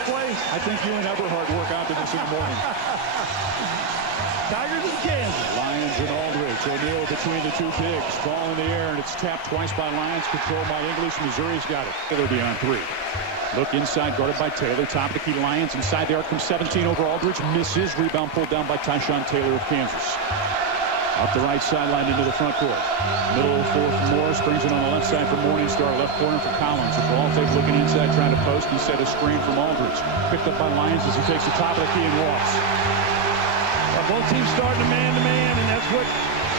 this place? I think you and Everhart work out to this in the morning. Tigers in Kansas. Lions and Aldridge. O'Neal between the two bigs. Ball in the air, and it's tapped twice by Lions. Controlled by English. Missouri's got it. Taylor beyond three. Look inside, guarded by Taylor. Top of the key, Lions inside the arc from 17 over Aldridge. Misses. Rebound pulled down by Tyshawn Taylor of Kansas. Up the right sideline into the front court. Middle of the floor for Morris. Brings it on the left side for Morningstar. Left corner for Collins. The ball fake looking inside, trying to post. Instead a screen from Aldridge. Picked up by Lions as he takes the top of the key and walks. Both teams starting man-to-man, and that's what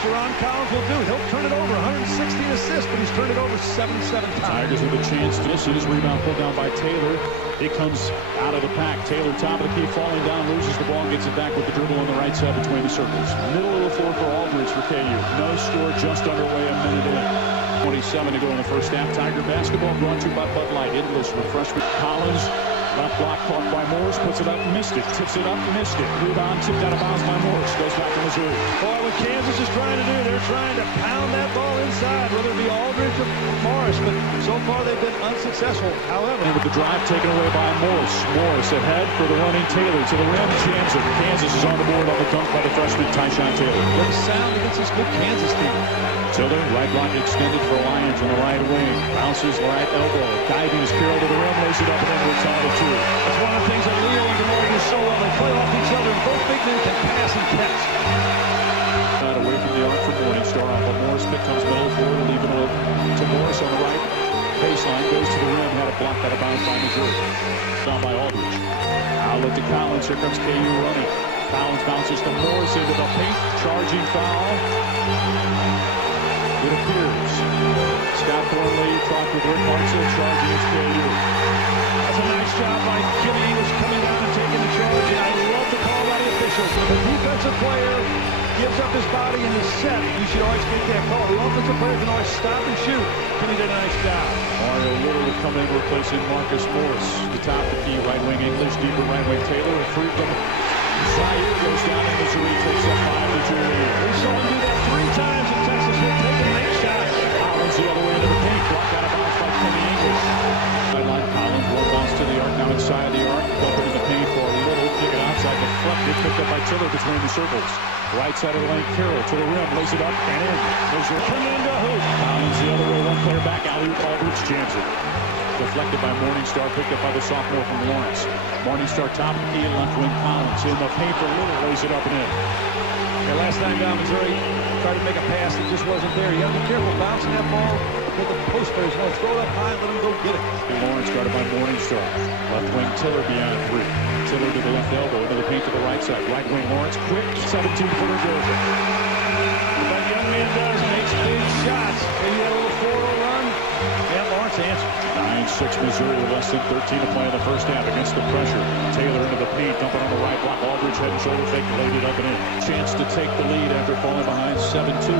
Sharon Collins will do. He'll turn it over. 116 assists, but he's turned it over 77 times. Tigers with a chance to miss. His rebound pulled down by Taylor. He comes out of the pack. Taylor, top of the key, falling down, loses the ball, gets it back with the dribble on the right side between the circles. Middle of the floor for Aldridge for KU. No score, just underway, a minute in. 27 to go in the first half. Tiger basketball brought to you by Bud Light. English refreshment. Collins. Left block caught by Morris, puts it up, missed it, tips it up, missed it. Rebound tipped out of bounds by Morris, goes back to Missouri. Boy, what Kansas is trying to do, they're trying to pound that ball inside, whether it be Aldridge or Morris, but so far they've been unsuccessful. However, and with the drive taken away by Morris. Morris ahead for the running Taylor to the rim, jams it. Kansas is on the board on the dunk by the freshman Tyshawn Taylor. Looks sound against this good Kansas team. Tiller, right block extended for Lions on the right wing. Bounces right elbow. Diving Carroll to the rim, lays it up and in with time of two. That's one of the things that Leo and DeMar do so well. They play off each other, and both big men can pass and catch. Not away from the arc for Morningstar. Off of Morris, pick comes middle forward, leaving it to Morris on the right. Baseline goes to the rim, had it blocked out of bounds by Missouri. Down by Aldridge. Outlet to Collins. Here comes KU running. Collins bounces to Morris into the paint. Charging foul. It appears. Scott Thornley talked with Rick Martzell, charging his KU. That's a nice job by Kimmy. He was coming down and taking the charge, and I love the call by the officials. When the defensive player gives up his body in the set, you should always get that call. The offensive player can always stop and shoot. Kimmy did a nice job. Mario Little to come in replacing Marcus Morris. The top of the key, right wing English, deeper right wing Taylor. A free from Ziare goes down in Missouri, takes up 5 to junior. We saw him do that 3 times in Texas. He'll take a nice shot. Collins the other way into the paint, blocked out of bounds by Kenny English. Sideline Collins, one bounce to the arc, now inside the arc. Bump into the paint for Little, kick it outside, deflected, picked up by Tiller between the circles. Right side of the lane, Carroll to the rim, lays it up and in. Missouri coming into a hoop. Collins the other way, one player back, alley-oop, Aldridge jams it. Deflected by Morningstar, picked up by the sophomore from Lawrence. Morningstar top of the key, left wing Collins. In the paint for Little, lays it up and in. Yeah, last time down, Missouri tried to make a pass that just wasn't there. You have to be careful bouncing that ball with the post players. Want to throw it up high and let him go get it. Lawrence guarded by Morningstar. Left wing Tiller beyond 3. Tiller to the left elbow, into the paint to the right side. Right wing Lawrence, quick, 17-footer goes it. That young man does, makes big shots. Maybe had a little 4-0 run. Yeah, Lawrence answered. 9-6 Missouri with less than 13 to play in the first half against the pressure. Taylor into the paint, dumping on the right block. Aldridge head and shoulder fake, laid it up and in. Chance to take the lead after falling behind 7-2.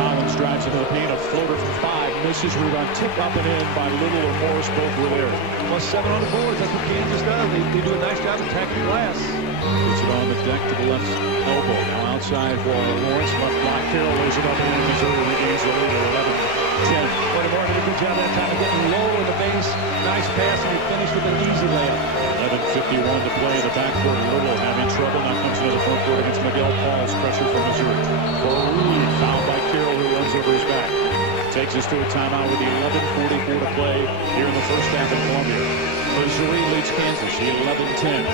Collins drives into the paint, a floater from 5. Misses, rebound, tip up and in by Little and Morris, both were there. Plus 7 on the boards, that's what Kansas does. They do a nice job attacking glass. Puts it on the deck to the left elbow. Now outside for Lawrence, left block. Carroll lays it up and in. Missouri regains the lead at 11-10. Boy, DeMar did a good job that time of getting low in the base. Nice pass, and he finished with an easy layup. 11:51 to play. The backcourt, Little having trouble. Now comes into the front court against Miguel Paul's pressure from Missouri. For Reed, fouled by Carroll, who runs over his back. Takes us to a timeout with the 11:44 to play here in the first half in Columbia. Missouri leads Kansas 11-10.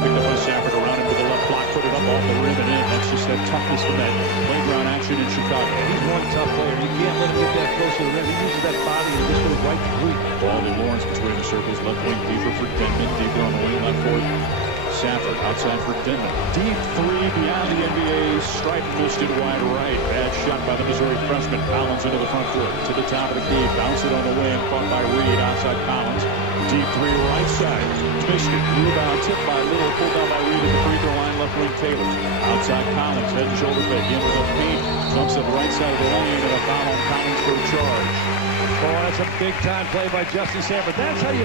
Picked up by Safford around him to the left block, put it up off the rim and in. That's just that toughness from that playground action in Chicago. He's one tough player. You can't let him get that close to the rim. He uses that body and just goes right through. Ball to Lawrence between the circles. Left wing deeper for Denman. Deeper on the wing left forward. Safford outside for Denman. Deep 3 beyond the NBA stripe. Missed it wide right. Bad shot by the Missouri freshman. Collins into the front court. To the top of the key. Bounce it on the wing. Caught by Reed outside Collins. Deep 3 right side. Missed it. Rebound tipped by Little. Pulled down by Reed at the free throw line. Left wing Taylor. Outside Collins. Head and shoulder fake. Into the paint. Jumps to the right side of the lane. And a foul on Collins for a charge. Oh, that's a big-time play by Justin Sanford. That's how you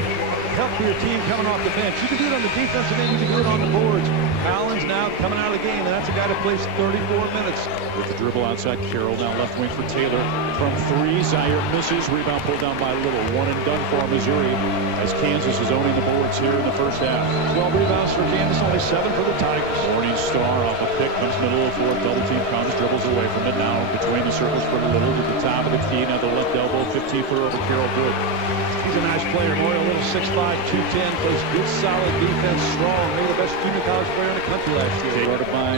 help your team coming off the bench. You can do it on the defensive end. You can do it on the boards. Collins now coming out of the game, and that's a guy that plays 34 minutes. With the dribble outside, Carroll now left wing for Taylor. From three, Ziare misses. Rebound pulled down by Little. One and done for Missouri as Kansas is owning the boards here in the first half. 12 rebounds for Kansas, only 7 for the Tigers. Morning Star off a pick, comes middle of the floor, double team comes, dribbles away from it now between the circles for Little to the top of the key. Now the left elbow, 15-footer over Carroll. Good. He's a nice player. Royal Little 6'5", 210, plays good, solid defense, strong. Maybe the best junior college player in the country last year. Guarded by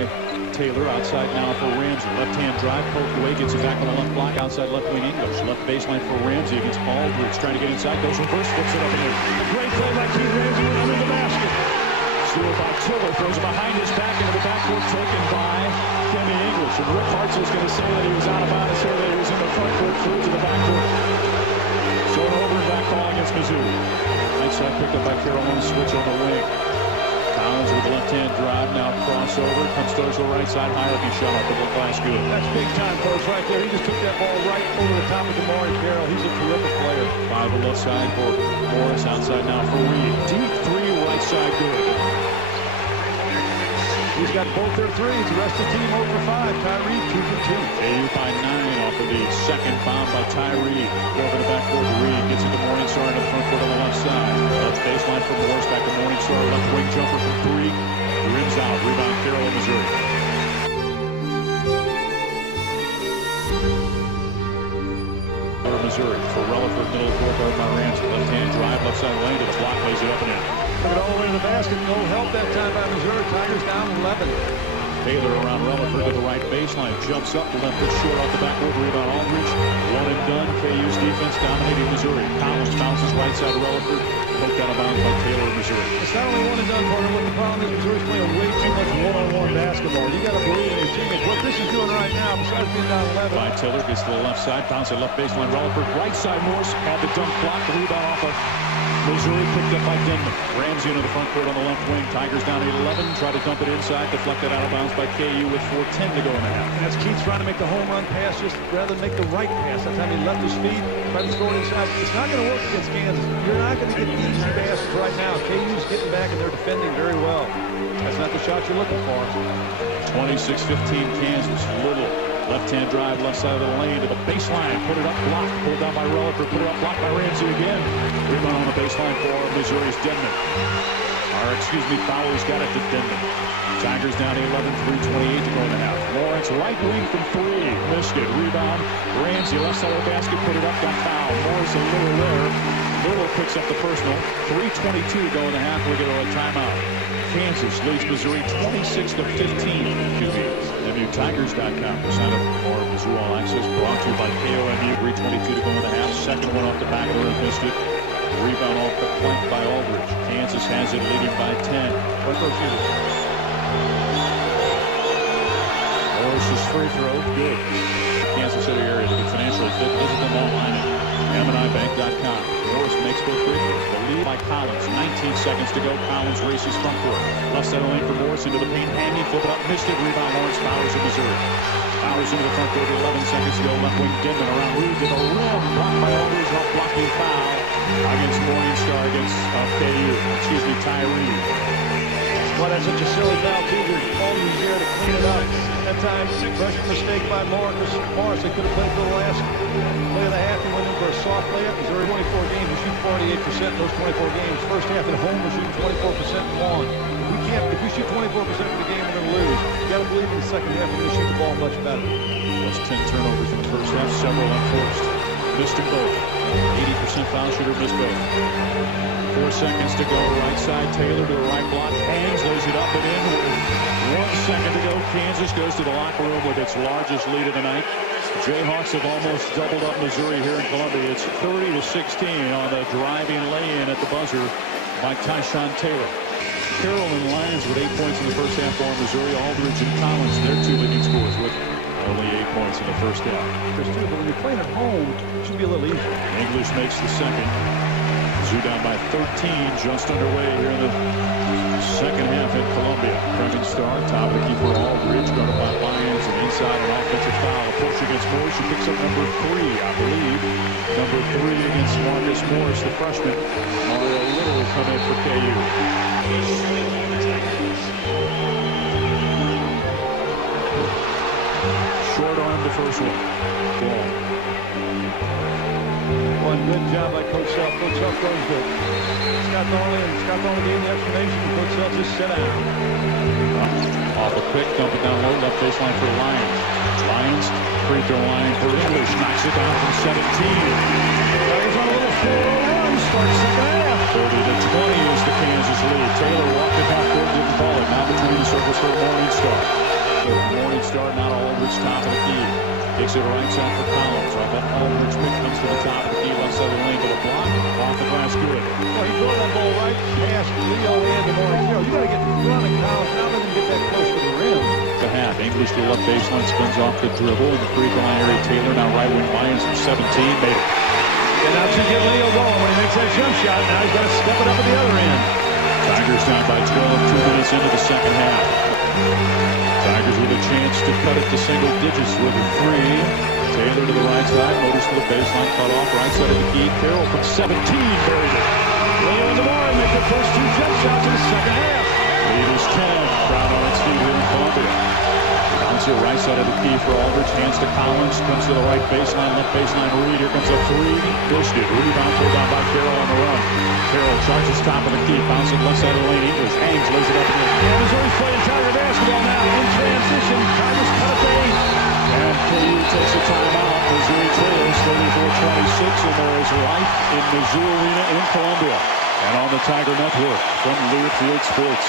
Taylor, outside now for Ramsey. Left-hand drive, poked away, gets it back on the left block, outside left wing English. Left baseline for Ramsey against Aldridge, trying to get inside, goes reverse, flips it up and in. Great play by Keith Ramsey under the basket. Stewart by Tiller, throws it behind his back into the backcourt, taken by Kenny English. And Rick Hartzell's going to say that he was out of bounds here, that he was in the front court, through to the backcourt. So an over and back call against Mizzou. Nice side picked up by Carroll on the switch on the wing. Collins with the left-hand drive, now crossover, comes towards the right side, high looking shot off the glass, good. That's big time, folks, right there. He just took that ball right over the top of DeMaurice Carroll. He's a terrific player. By the left side for Morris, outside now for Reed. Deep three, right side, good. He's got both their threes. The rest of the team over 5. Tyree 2 for 2. AU by 9 off of the second bomb by Tyree. Over the backcourt to Reed. Gets into Morningstar into the front court on the left side. Left baseline for Morris. Back to Morningstar. Left wing jumper from 3. Rims out. Rebound Carroll in Missouri. Missouri for Relaford, middle of the court guard by Ramsey. Left-hand drive, left side lane to the block, lays it up and in. Took it all the way to the basket. No help that time by Missouri. Tigers down 11. Taylor around Relaford to the right baseline. Jumps up, the left foot short off the backboard. Rebound Aldridge. One and done. KU's defense dominating Missouri. Collins bounces right side to Relaford. Poked out of bounds by Taylor in Missouri. It's not only one and done, partner. What the problem is, Missouri's playing way too much one-on-one basketball. You got to believe in your teammates. What this is doing right now, besides being down 11. By Taylor, gets to the left side. Bounce at left baseline. Relaford, right side. Morris had the dunk block. The rebound off of Missouri, picked up by Denman. Ramsey into the front court on the left wing. Tigers down 11. Try to dump it inside. Deflected out of bounds by KU with 4:10 to go in the half. And that's Keith trying to make the home run pass just rather than make the right pass. That time he left his feet, tried to throw it inside. It's not going to work against Kansas. You're not going to get easy baskets right now. KU's getting back and they're defending very well. That's not the shot you're looking for. 26-15 Kansas. Little. Left-hand drive, left side of the lane to the baseline. Put it up, blocked. Pulled down by Relaford. Put it up, blocked by Ramsey again. Rebound on the baseline for Missouri's Denman. Bauer's got it to Denman. Tigers down 11, 3:28 to go in the half. Lawrence, right wing from 3. Missed it. Rebound. Ramsey, left side of the basket. Put it up, got foul. Morris a little there. Little picks up the personal. 3:22 to go in the half. We're going to go a timeout. Kansas leads Missouri 26-15. MUTigers.com. Sign up for Missouri All Access. Brought to you by KOMU. 3:22 to go in the half. Second one off the back of the rim. Missed it. Rebound off the flank by Aldridge. Kansas has it, leading by 10. What those shooters? Morris's free throw, good. Kansas City area to get financially fit. Visit them online at MNIBank.com. Morris makes both free throws. The lead by Collins. 19 seconds to go. Collins races front court. Left side of the lane for Morris into the paint. Hanging, flip it up, missed it. Rebound Lawrence. Bowers in Missouri. Bowers into the front court. 11 seconds to go. Left wing Denman around Reed to the rim. Blocked by Aldridge. Off blocking foul against Morningstar against Tyree. Well, that's such a silly foul, too. There's Aldridge there to clean it up. That time, freshman mistake by Morris. They could have played for the last play of the half. He went in for a soft layup. Missouri 24 games. We shoot 48% in those 24 games. First half at home, we're shooting 24% long. If we shoot 24% of the game, we're going to lose. You got to believe in the second half, we're going to shoot the ball much better. That's 10 turnovers in the first half, several unforced. Missed them both. 80% foul shooter, missed both. 4 seconds to go. Right side, Taylor to the right block. Hangs, lays it up and in. 1 second to go. Kansas goes to the locker room with its largest lead of the night. Jayhawks have almost doubled up Missouri here in Columbia. It's 30-16 on the driving lay-in at the buzzer by Tyshawn Taylor. Carroll and Lyons with 8 points in the first half for Missouri. Aldridge and Collins, their 2 leading scores with only 8 points in the first half. There's 2, but when you're playing at home, it should be a little easier. English makes the second. Zoo down by 13, just underway here in the second half in Columbia. Crumbing Star, top of the key for Aldridge, guarded by Lyons, and inside an offensive foul. A push against Morris. She picks up number 3, I believe. Number 3 Travis Morris, the freshman. Mario Little will come in for KU. Short arm the first one. Ball. One good job by Coach Self. Coach Self goes to Scott Thornley gave the explanation. Coach Self just sit down. Off a quick, dumping down low, left baseline for the Lions. Lions, free throw line for English, knocks it down from 17. Tigers on a little 4-1, starts second half. 30-20 is the Kansas lead. Taylor walked it half court, didn't call it. Now between the circles for Morningstar. Morningstar, not Aldridge, top of the key. Takes it right side for Collins. Right up Aldridge, pick comes to the top of the key, left side of the lane to the block. Off the glass, good. Well, he drove that ball right past Leo and Morningstar. You got to get in front of Collins. Now let him get that close to the rim. The half. English to left baseline, spins off the dribble. The free throw line area. Taylor now right wing Lions from 17. Made it. And now to get Leo going when he makes that jump shot. Now he's got to step it up at the other end. Tigers down by 12, 2 minutes into the second half. Tigers with a chance to cut it to single digits with a three. Taylor to the right side, Motors to the baseline, cut off, right side of the key. Carroll from 17, buried it. Leo and DeMar make the first two jump shots in the second half. Lead is 10. Crowd on its feet here in Columbia. Bounce it right side of the key for Aldridge, hands to Collins, comes to the right baseline, left baseline Reed. Here comes a three, missed it. Rebound pulled down by Carroll on the run. Carroll charges top of the key, bounces left side of the lane. English hangs, lays it up in the air. Yeah, Missouri's playing Tiger basketball now in transition. Tigers cut it to 8. And KU takes a timeout. Missouri trails 34-26, and there is life in Mizzou Arena in Columbia. And on the Tiger Network from Learfield Sports.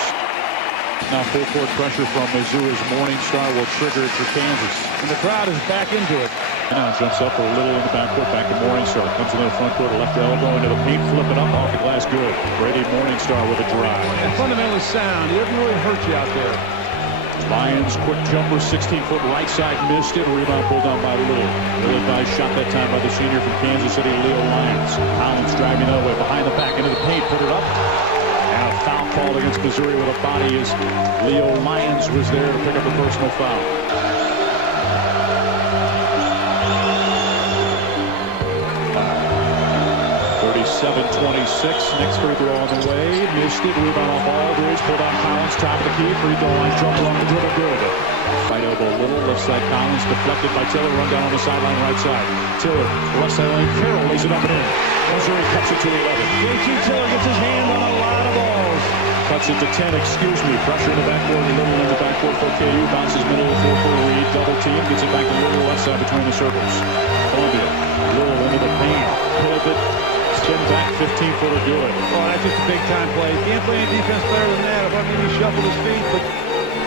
Now full court pressure from Mizzou as Morningstar will trigger it for Kansas. And the crowd is back into it. And now jumps up a little in the backcourt, back to Morningstar. Comes into the front court, left elbow into the paint, flip it up off the glass, good. Brady Morningstar with a drive. And fundamentally sound. He doesn't really hurt you out there. Lions quick jumper, 16-foot right side, missed it. Rebound pulled down by Little. Ill-advised shot that time by the senior from Kansas City, Leo Lyons. Collins driving the other way, behind the back, into the paint, put it up. And a foul called against Missouri with a body as Leo Lyons was there to pick up a personal foul. 37-26. Next free throw on the way. Missed it. Rebound off Aldridge. Pulled on Collins. Top of the key. Free throw line. Jumper on the dribble. Good. Right elbow Little. Left side Collins. Deflected by Taylor. Run down on the sideline. Right side. Taylor. Left side lane. Carroll lays it up and in. Missouri cuts it to 11. JT Taylor gets his hand on a lot of balls. Cuts it to 10. Excuse me. Pressure in the backcourt. Little in the backcourt for KU. Bounces middle of the floor for Reed. Double team. Gets it back to Little. Left side between the circles. Columbia. Little into the paint. Pivot. Spin back, 15-footer good. Oh, that's just a big-time play. Can't play any defense better than that. If I maybe shuffle his feet, but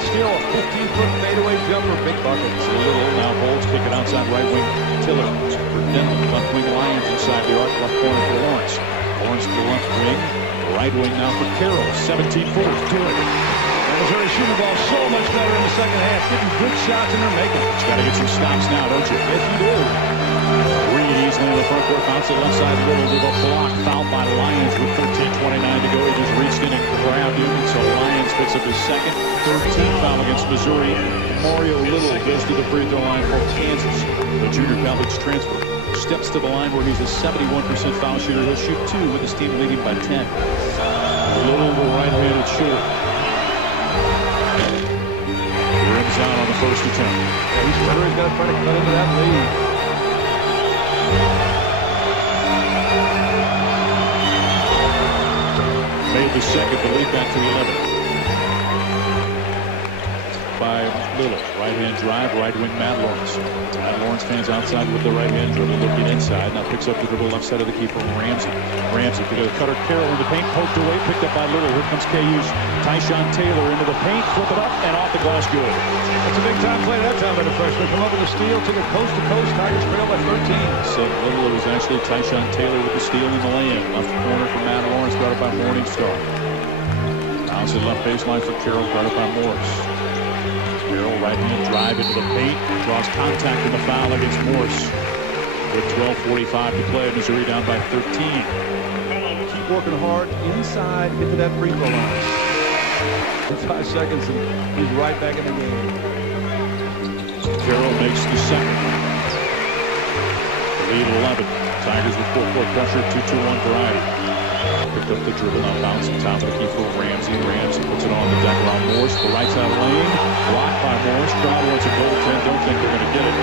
still a 15-foot fadeaway jumper, big buckets. Little now holds, kick it outside right wing. Tiller for Denton. Left wing Lions inside the arc. Left corner for Lawrence. Lawrence to the left wing. Right wing now for Carroll. 17-footer good. And Missouri shooting the ball so much better in the second half. Getting good shots and they're making it. Got to get some stops now, don't you? Yes, you do. Reed easily in the front court, bounce it left side, Little with a block, fouled by Lions with 13:29 to go. He just reached in and grabbed him, so Lions picks up his second, 13th foul against Missouri. Mario Little goes to the free throw line for Kansas. The junior college transfer steps to the line where he's a 71% foul shooter. He'll shoot 2 with his team leading by 10. Little, the right-handed shooter. Rims out on the first attempt. Yeah, he's got to try to cut into that lead. Made the second, the lead back to 11. By Little. Right-hand drive, right wing Matt Lawrence. Matt Lawrence fans outside with the right-hand dribble, looking inside. Now picks up the dribble left side of the key from Ramsey. Ramsey to the cutter. Carroll in the paint, poked away, picked up by Little. Here comes KU's Tyshawn Taylor into the paint, flip it up, and off the glass, good. That's a big-time play that time by the freshman. Come up with a steal, took it coast-to-coast. Tigers trail by 13. So Little, it was actually Tyshawn Taylor with the steal in the lane. Left corner for Matt Lawrence, guarded by Morningstar. Bounce it left baseline for Carroll, guarded by Morris. Carroll right-hand drive into the paint, draws contact in the foul against Morse. With 12:45 to play, Missouri down by 13. Keep working hard inside, get to that free throw line. In 5 seconds, and he's right back in the game. Carroll makes the second. Lead 11. Tigers with full-court pressure, 2-2-1 variety. Picked up the dribble, now bouncing top of the key for Ramsey. Ramsey puts it on the deck around Morse. The right side lane, blocked by Morse. Crowd wants a goaltend, don't think they're going to get it.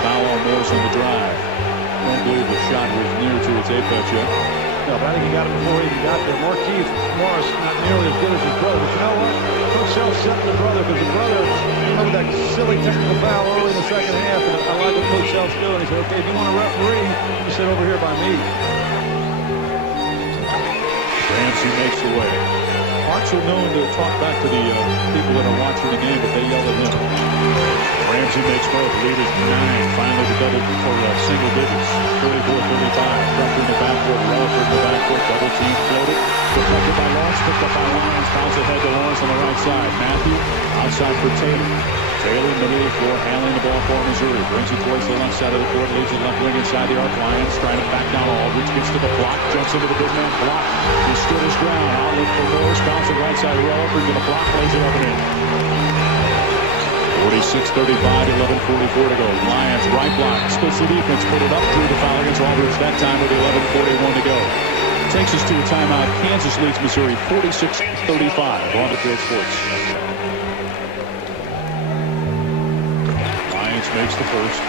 Foul on Morse on the drive. Don't believe the shot was near to its apex yet. No, but I think he got it before he even got there. Markeith Morris, not nearly as good as his brother. But you know what? Coach Self setting the brother, because the brother, remember that silly technical foul early in the second half, and I like what Coach Self's doing. He said, okay, if you want a referee, you sit over here by me. Ramsey makes the way. Hearts are known to talk back to the people that are watching the game, but they yell at him. Ramsey makes both. Lead is 9. Finally the double for single digits. 34-35. Pressure in the backcourt. Rutherford in the backcourt. Double team floated. Deflected by Lawrence. Picked up by Lyons. Bounce ahead to Lawrence on the right side. Matthew outside for Taylor. Taylor in the middle of the floor, handling the ball for Missouri. Brings it towards the left side of the court. Leaves the left wing inside the arc. Lyons trying to back down Aldridge. Gets to the block. Jumps into the big man block. He stood his ground. Outlet for Morris. Bouncing right side. Rutherford to the block. Lays it up and in. 46-35, 11:44 to go. Lions right block, splits the defense, put it up, drew the foul against Aldridge that time with 11:41 to go. Takes us to a timeout. Kansas leads Missouri 46-35 on the Field Sports. Lions makes the first.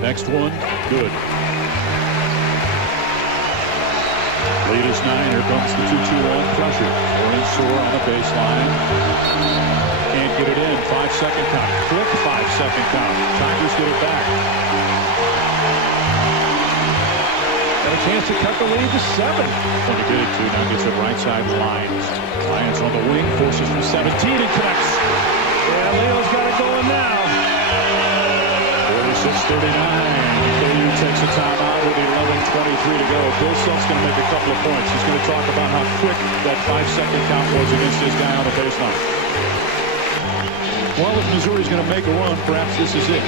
Next one, good. Lead is 9. Here comes the 2-2-1 pressure. Orange sore on the baseline. Can't get it in. 5-second count. Quick 5-second count. Tigers get it back. Got a chance to cut the lead to 7. When he get it to, now gets it right side Lions. Lions on the wing. Forces from 17 and connects. Yeah, Leo's got it going now. 46-39. KU takes a timeout with 11:23 to go. Bill Self's going to make a couple of points. He's going to talk about how quick that 5-second count was against his guy on the baseline. Well, if Missouri's going to make a run, perhaps this is it.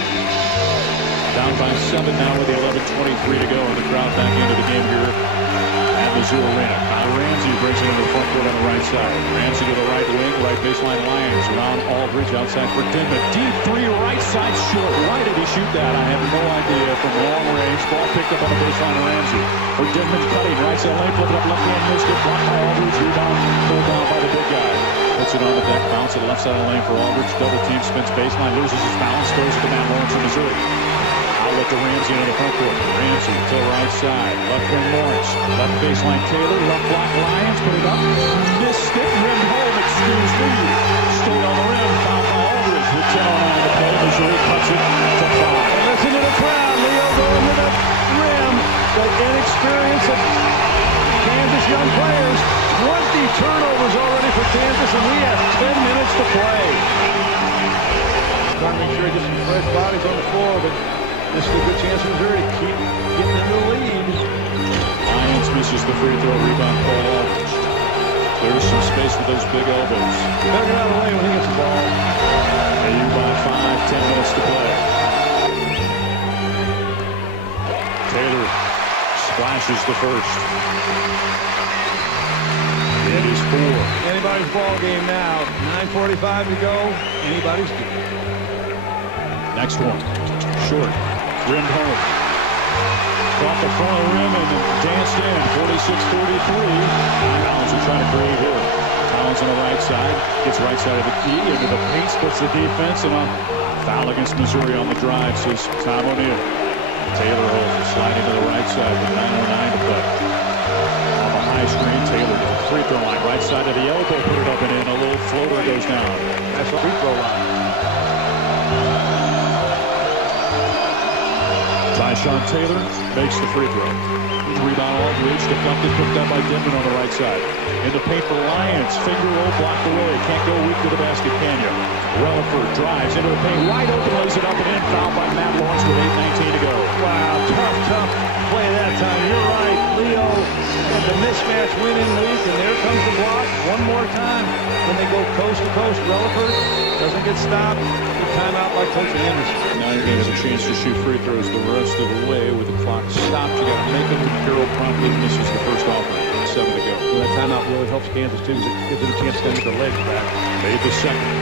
Down by 7 now with 11:23 to go. And the crowd back into the game here at Mizzou Arena. Kyle Ramsey brings it into the front court on the right side. Ramsey to the right wing, right baseline Lions. Around Aldridge, outside for Denman. Deep 3, right side short. Why did he shoot that? I have no idea. From long range, ball picked up on the baseline of Ramsey. For Denman cutting, right side lane, flipped up left hand, missed it. Blocked by Aldridge, rebound, pulled down by the big guy. Puts it on the deck, bounce it left side of the lane for Aldridge. Double team, spins baseline, loses his balance, throws it to Matt Lawrence of Missouri. Outlet to Ramsey into the front court. Ramsey to the right side. Left wing Lawrence. Left baseline Taylor. Left block Lions. Put it up. Missed it. Rimmed home. Excuse me. Stayed on the rim. Fouled by Aldridge. With 10 on the play. Missouri cuts it to 5. And listen to the crowd. Leo going to the rim. The inexperience of Kansas young players. 20 turnovers already for Kansas, and we have 10 minutes to play. Trying to make sure he gets some fresh bodies on the floor, but this is a good chance for Missouri to keep getting into the lead. Lions misses the free throw. Rebound Paul Aldridge. There's some space with those big elbows. Better get out of the way when he gets the ball. KU by 5, 10 minutes to play. Taylor splashes the first. It is 4. Anybody's ball game now. 9:45 to go. Anybody's game. Next one. Short. Rimmed home. Caught the front of the rim and danced in. 46-43. Collins will try to create here. Collins on the right side. Gets right side of the key. Into the paint. Splits the defense. And a foul against Missouri on the drive, says Tom O'Neill. Taylor holds it. Sliding to the right side with 9:09 to play. On the high screen, Taylor to the free throw line. Right side of the elbow. Put it up and in. A little floater goes down. That's the free throw line. Tyshawn Taylor makes the free throw. Rebound Aldridge, deflected, picked up by Denman on the right side. In the paint for Lions, finger roll blocked away. Can't go weak to the basket, can you? Rutherford drives into the paint, wide open, lays it up and in. Fouled by Matt Lawrence with 8:19 to go. Wow, tough play that time. You're right. Leo had the mismatch win in lead, and there comes the block one more time. When they go coast to coast, Rutherford doesn't get stopped. Good timeout by Coach Anderson. Now you're going to have a chance to shoot free throws the rest of the way with the clock stopped. You got to make them. Carroll promptly misses the first offering. 7 to go. Well, that timeout really helps Kansas too, because it gives them a chance to get their legs back. Made the second.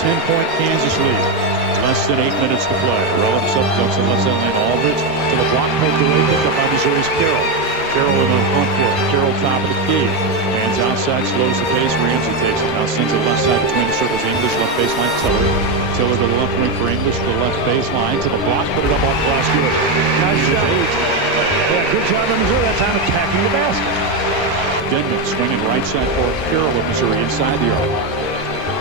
10-point Kansas lead. Less than 8 minutes to play. Relevs up, jumps in left side lane. Aldridge to the block, poked away, picked up by Missouri's Carroll. Carroll in the front court. Carroll top of the key. Hands outside, slows the pace. Ramsey takes it. Now sends it left side between the circles. English left baseline. Tiller. Tiller to the left wing for English to the left baseline. To the block. Put it up off the last good. Nice shot. Yeah, good job on Missouri that time attacking the basket. Denman swinging right side for Carroll of Missouri inside the arc.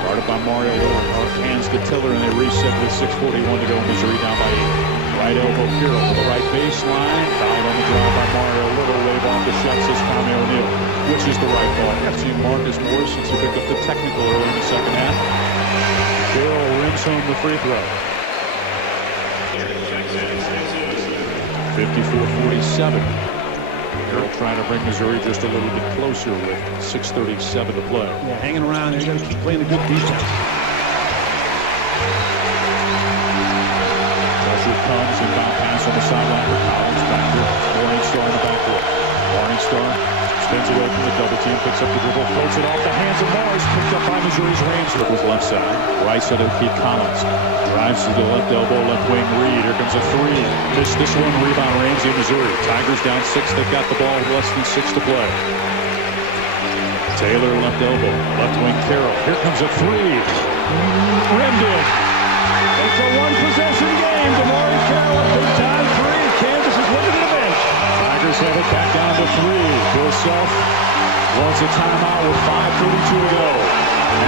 Guarded by Mario Lillard. Arc hands to Tiller and they reset with 6:41 to go. Missouri down by 8. Right elbow Carroll to the right baseline. Fouled on the drive by Mario Lillard. Wave off the shot says Tommy O'Neal, which is the right call. I've seen Marcus Morris since he picked up the technical early in the second half. Carroll rims home the free throw. 54-47. Carroll trying to bring Missouri just a little bit closer with 6:37 to play. Yeah, hanging around there. You got to keep playing the good defense. Pressure comes, inbound pass on the sideline for Collins. Back to Morningstar in the backcourt. Morningstar spins away from the double team, picks up the dribble, floats it off the hands of Morris, picked up by Missouri's range. It was left side. Right side of Keith Collins. Drives to the left elbow, left wing Reed. Here comes a three. Missed this one. Rebound Ramsey, Missouri. Tigers down 6. They've got the ball with less than 6 to play. Taylor left elbow. Left wing Carroll. Here comes a three. Rimmed in. It's a one-possession game. DeMaurice Carroll, a big-time three. Kansas is looking to the bench. Tigers have it back down to 3. Bill Self wants a timeout with 5:32 to go.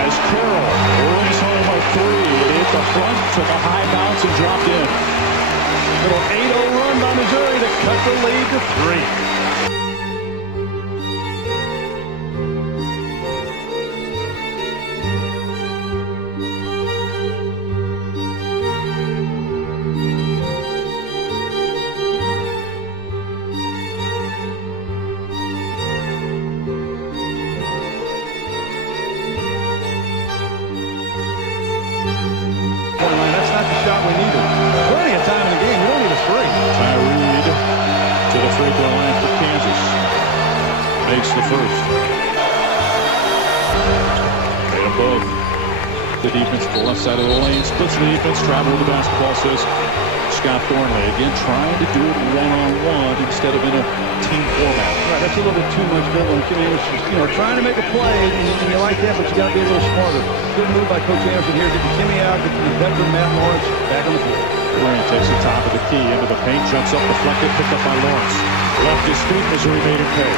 As Carroll rolls home a three, it hit the front, took a high bounce and dropped in. Little 8-0 run by Missouri to cut the lead to 3. That's not the shot we needed. Plenty of time in the game. We don't need a three. Reed to the free throw line for Kansas. Makes the first. Made them both. The defense to the left side of the lane. Splits the defense. Travel with the basketball, says Scott Thornley. Again, trying to do it one-on-one instead of in a team format. Right, that's a little bit too much, Bill. Trying to make a play, and you like that, but you got to be a little smarter. Good move by Coach Anderson here. Getting Kimmy out, getting the veteran Matt Lawrence back on the floor. Green takes the top of the key into the paint, jumps up, deflected, picked up by Lawrence. Left his feet, Missouri made him pay.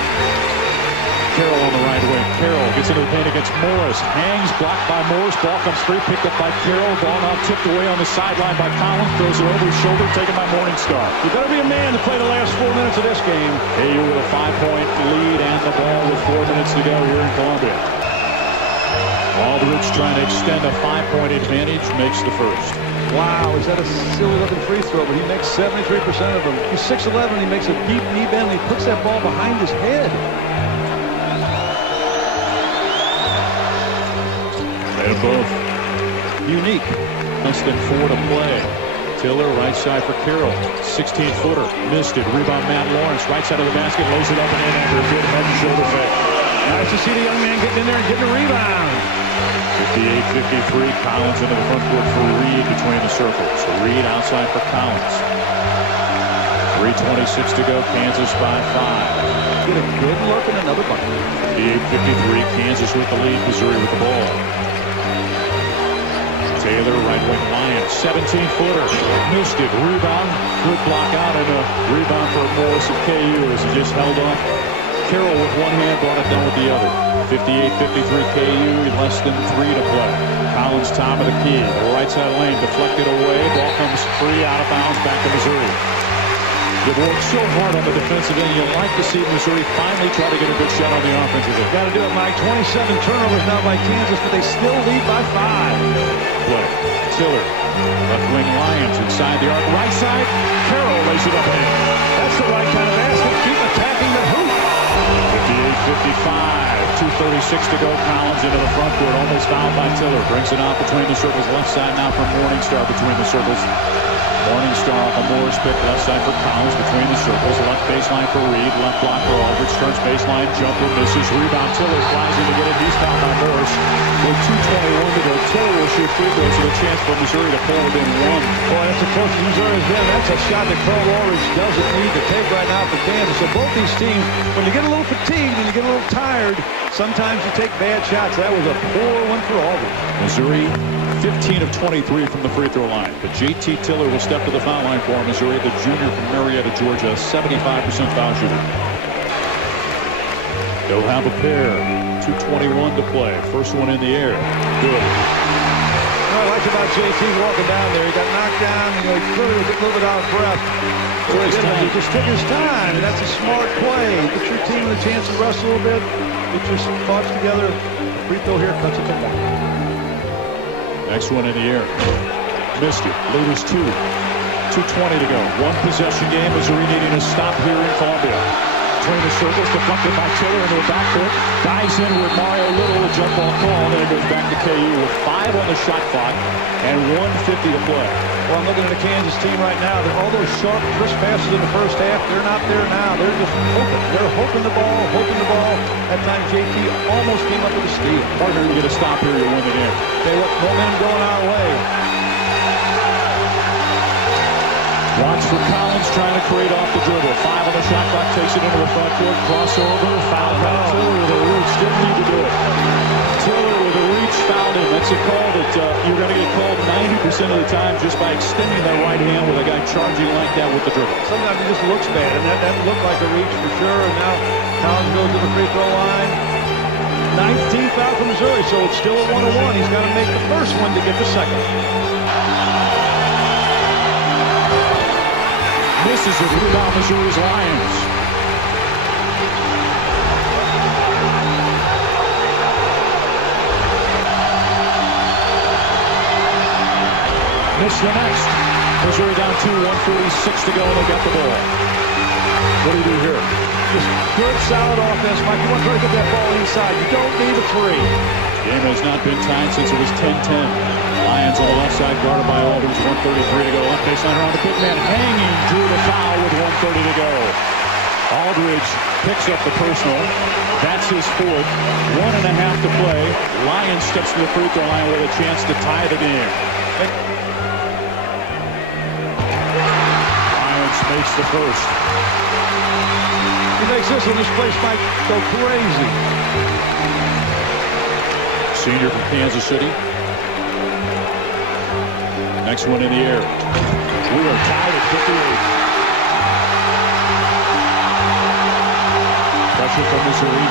Carroll on the right wing. Carroll gets into the paint against Morris. Hangs, blocked by Morris. Ball comes free, picked up by Carroll. Ball now tipped away on the sideline by Collins. Throws it over his shoulder, taken by Morningstar. You better be a man to play the last 4 minutes of this game. KU with a 5-point lead and the ball with 4 minutes to go here in Columbia. Aldridge trying to extend a 5-point advantage, makes the first. Wow, is that a silly-looking free throw? But he makes 73% of them. He's 6'11". He makes a deep knee bend. And he puts that ball behind his head. They're both unique. Less than 4 to play. Tiller, right side for Carroll. 16-footer. Missed it. Rebound Matt Lawrence. Right side of the basket. Lays it up and in after a good head and shoulder fake. Nice to see the young man getting in there and getting a rebound. 58-53. Collins into the front court for Reed between the circles. So Reed outside for Collins. 3:26 to go. Kansas by 5. Get a good look and another bucket. 58-53. Kansas with the lead. Missouri with the ball. Taylor, right wing Lions, 17-footer, missed it, rebound, good block out, and a rebound for Morris of KU as he just held off. Carroll with one hand, brought it down with the other. 58-53 KU, less than 3 to play. Collins, top of the key, the right side lane, deflected away, ball comes free, out of bounds, back to Missouri. They've worked so hard on the defensive end. You'd like to see Missouri finally try to get a good shot on the offensive end. Got to do it, Mike. 27 turnovers now by Kansas, but they still lead by 5. Play. Tiller, left wing Lions inside the arc, right side. Carroll lays it up and in. That's the right kind of basket. Keep attacking the hoop. 58-55. 2:36 to go. Collins into the front court, almost fouled by Tiller. Brings it out between the circles, left side now from Morningstar between the circles. Morningstar on the Morris pick, left side for Collins, between the circles, left baseline for Reed, left block for Aldridge, turns baseline, jumper, misses, rebound, Tiller flies in to get it, he's fouled by Morris. With 2:21 to go, Tiller will shoot free throws with a chance for Missouri to pull within one. Boy, that's the closest Missouri's been. That's a shot that Carl Aldridge doesn't need to take right now for Kansas. So both these teams, when you get a little fatigued and you get a little tired, sometimes you take bad shots. That was a poor one for Aldridge. Missouri 15 of 23 from the free throw line. But J.T. Tiller will step to the foul line for Missouri, the junior from Marietta, Georgia, 75% foul shooter. They'll have a pair. 2:21 to play. First one in the air. Good. What I like about J.T. walking down there, he got knocked down. He clearly was a little bit out of breath. So he just took his time, and that's a smart play. Get your team a chance to rest a little bit. Get your thoughts together. Free throw here cuts it to one. Next one in the air. Missed it. Leaders 2. 2:20 to go. One possession game. Missouri needing a stop here in Columbia. Between the circles, deflected by Tiller into a backcourt. Dives in with Mario Little, a jump ball call. Then it goes back to KU with 5 on the shot clock and 1:50 to play. Well, I'm looking at the Kansas team right now. All those sharp, crisp passes in the first half, they're not there now. They're just hoping. They're hoping the ball, That time, JT almost came up with a steal. Partner, you get a stop here, you win the game. Okay, look, momentum going our way. Watch for Collins trying to create off the dribble. 5 on the shot clock, takes it into the front court, crossover, foul. Tiller with a reach, didn't need to do it. Tiller with a reach, fouled him. That's a call that you're going to get called 90% of the time just by extending that right hand with a guy charging like that with the dribble. Sometimes it just looks bad, and that looked like a reach for sure. And now Collins goes to the free throw line. 19th foul for Missouri, so it's still a 1-1. He's got to make the first one to get the second. Misses it, rebound Missouri's Lions. Missed the next. Missouri down 2, 1:46 to go, and they got the ball. What do you do here? Just good, solid offense, Mike. You want to try to get that ball inside. You don't need a 3. Game has not been tied since it was 10-10. Lions on the left side, guarded by Aldridge. 1:33 to go. Left baseline around the big man, hanging, drew the foul with 1:30 to go. Aldridge picks up the personal. That's his 4th. 1.5 to play. Lions steps to the free throw line with a chance to tie the game. Lions makes the first. He makes this one, this place might go crazy. Senior from Kansas City. Next one in the air. We are tied at 58. Pressure from Missouri.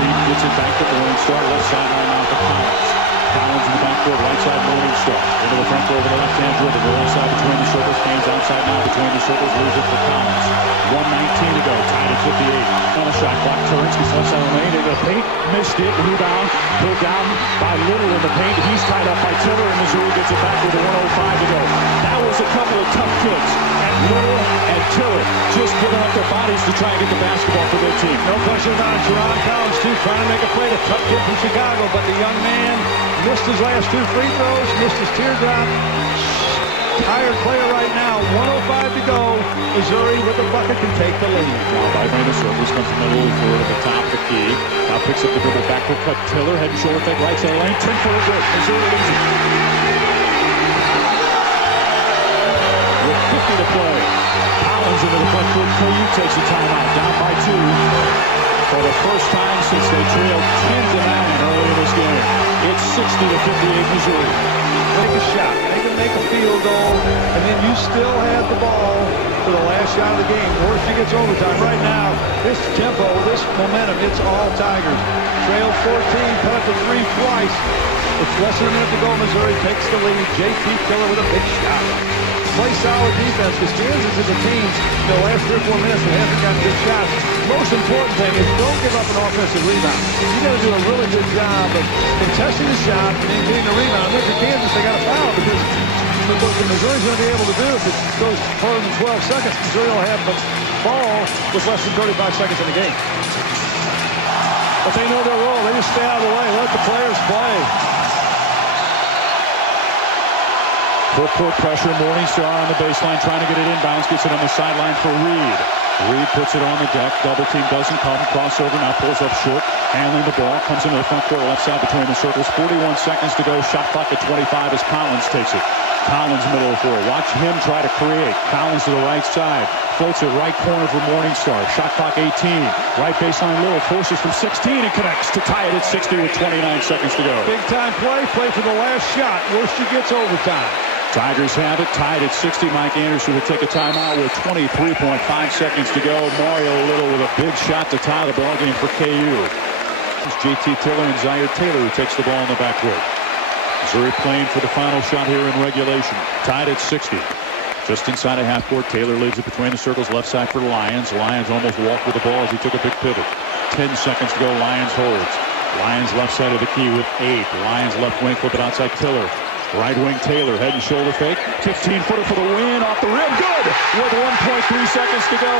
Reed gets it back to Morningstar. Left sideline now for Collins. Collins in the backcourt, right side Morningstar. Into the front court with a left-hand dribble. The left side between the circles. Gains outside now between the circles. Loses it for Collins. 1:19 to go. Tied at 58. On the shot clock. Turns. Gets left side lane. Into the paint. Missed it. Rebound. Pulled down by Little in the paint. He's tied up by Tiller, and Missouri gets it back with a 1:05 to go. That was a couple of tough kicks. And Little and Tiller just giving up their bodies to try and get the basketball for their team. No question about it. Jerron Collins, too, trying to make a play. A tough kid from Chicago, but the young man missed his last 2 free throws, missed his teardrop. Tired player right now. 1:05 to go. Missouri with the bucket can take the lead. Now by the circles comes from the little forward at the top of the key. Now picks up the dribble back for cut. Tiller head and shoulder fake right side lane. 10 for a good. Missouri leads it. With 50 to play. Collins into the front court. KU takes a timeout. Down by 2. For the first time since they trailed 10-9 early in this game. It's 60-58 Missouri. Make a shot. Make a field goal, and then you still have the ball for the last shot of the game. Worst it gets overtime. Right now, this tempo, this momentum, it's all Tigers. Trail 14, cut up to 3 twice. With less than a minute to go, Missouri takes the lead. J.T. Tiller with a big shot. Play solid defense, because Kansas is a team the last 3 or 4 minutes that hasn't gotten good shots. Most important thing is don't give up an offensive rebound. You got to do a really good job of contesting the shot and then getting the rebound. Look at Kansas, they got a foul because what Missouri's going to be able to do if it goes further than 12 seconds, Missouri will have the ball with less than 35 seconds in the game. But they know their role. They just stay out of the way. Let the players play. Full court pressure. Morningstar on the baseline trying to get it inbounds. Gets it on the sideline for Reed. Reed puts it on the deck. Double team doesn't come. Crossover now pulls up short. Handling the ball. Comes into the front court left side between the circles. 41 seconds to go. Shot clock at 25 as Collins takes it. Collins middle of the floor. Watch him try to create. Collins to the right side. Floats it right corner for Morningstar. Shot clock 18. Right baseline Little. Forces from 16 and connects to tie it at 60 with 29 seconds to go. Big time play. Play for the last shot. Worst he gets overtime. Tigers have it tied at 60. Mike Anderson would take a timeout with 23.5 seconds to go. Mario Little with a big shot to tie the ball game for KU. It's JT Tiller and Ziare Taylor who takes the ball in the backcourt. Missouri playing for the final shot here in regulation. Tied at 60. Just inside of half court, Taylor leaves it between the circles left side for the Lions. Lions almost walked with the ball as he took a big pivot. 10 seconds to go. Lions holds. Lions left side of the key with 8. Lions left wing, flip it outside Tiller. Right wing Taylor, head and shoulder fake. 15-footer for the win, off the rim. Good! With 1.3 seconds to go.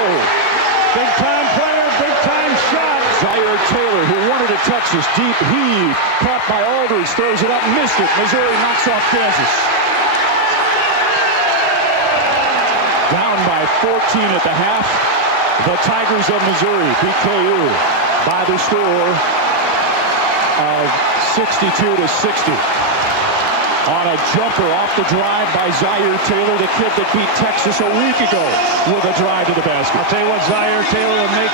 Big time player, big time shot. Ziare Taylor, who wanted it Texas. Deep heave. Caught by Aldridge. Throws it up, missed it. Missouri knocks off Kansas. Down by 14 at the half. The Tigers of Missouri beat KU by the score of 62 to 60. On a jumper off the drive by Ziare Taylor, the kid that beat Texas a week ago with a drive to the basket. I'll tell you what, Ziare Taylor will make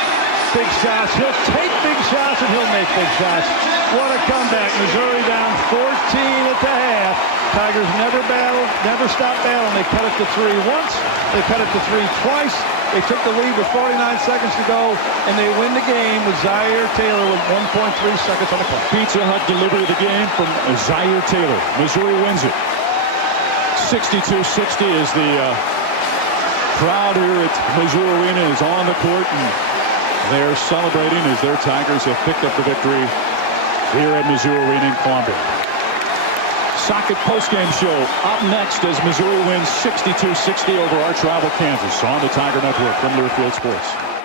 big shots. He'll take big shots and he'll make big shots. What a comeback. Missouri down 14 at the half. Tigers never battled, never stopped battling. They cut it to 3 once. They cut it to 3 twice. They took the lead with 49 seconds to go, and they win the game with Ziare Taylor with 1.3 seconds on the clock. Pizza Hut delivery of the game from Ziare Taylor. Missouri wins it. 62-60 as the crowd here at Missouri Arena is on the court, and they're celebrating as their Tigers have picked up the victory here at Missouri Arena in Columbia. Socket postgame show up next as Missouri wins 62-60 over Arch rival Kansas on the Tiger Network from Learfield Sports.